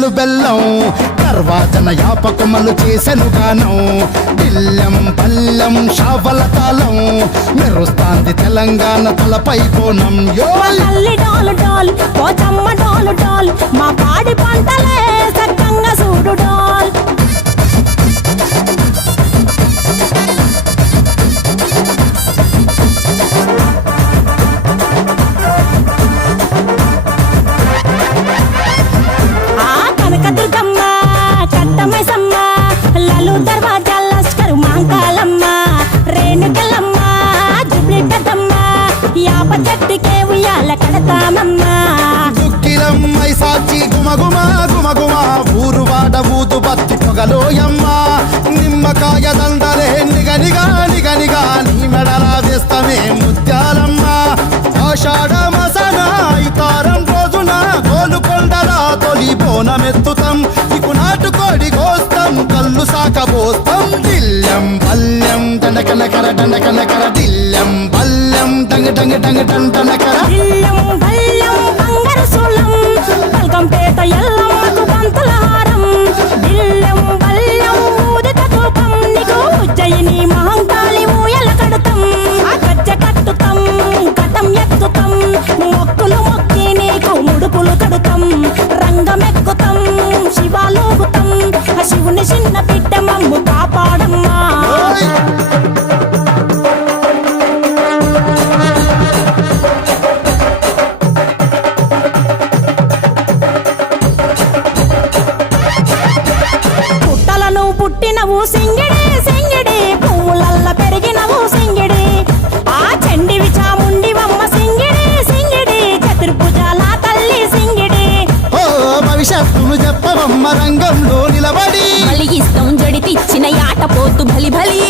శనగలు బెల్లం తర్వాతన యాపకుమలు చేసెను గానం దిల్లెం పల్లెం షావల తాళం మెరుస్తాంది తెలంగాణ తలపై కోణం యో తల్లి డాలు డాల్ పోచమ్మ డాలు డాల్ మా పాడి పంటలే సక్కంగా చూడు డాల్ కనకదుర్గమ్మ కట్టమైసమ్మ లలు దర్వాజా లస్కరు మాంకాలమ్మ రేణుకెళ్ళమ్మ జుబ్లి పెద్దమ్మ యాప చెట్టుకే ఉయ్యాల కడతామమ్మ దుక్కిలమ్మై సాచి గుమగుమ గుమగుమ ఊరు వాడ ఊదు బత్తి పొగలోయమ్మ నిమ్మకాయ దండలే నిగనిగా నిగనిగా నీ మెడలా వేస్తమే ముత్యాలమ్మ ఆషాఢ మసన ఇతారం రోజున గోలుకొండల తొలి బోనమెత్తుతాం ఇకు నాటుకోడి కోస్తాం కళ్ళు సాకబోస్తాం దిల్లెం పల్లెం దండకనకర దండకనకర దిల్లెం పల్లెం డంగ డంగ డంగ డండనకర దిల్లం బల్లం బంగారు సోలం బల్కంపేట ఎల్లమ్మకు పంతుల హారం దిల్లం బల్లం ఊదిత ధూపం నీకు ఉజ్జయిని మహంకాళి ఊయల కడుతాం ఆ గజ్జ కట్టుతాం కటం ఎత్తుతాం మొక్కులు మొక్కి నీకు ముడుపులు కడుతాం రంగమెక్కుతాం శివాలోగుతాం ఆ శివుని చిన్న బిడ్డ మమ్ము కాపాడమ్మా పుట్టలను పుట్టినవు సింగిడి సింగిడి పువ్వులల్ల పెరిగినవు సింగిడి ఆ చండివి చాముండివమ్మ సింగిడి సింగిడి చతుర్భుజాల తల్లి సింగిడి ఓ భవిష్యత్తును చెప్పవమ్మ రంగంలో నిలబడి బలిగిస్తాం జడితిచ్చిన యాట పోతు బలి బలి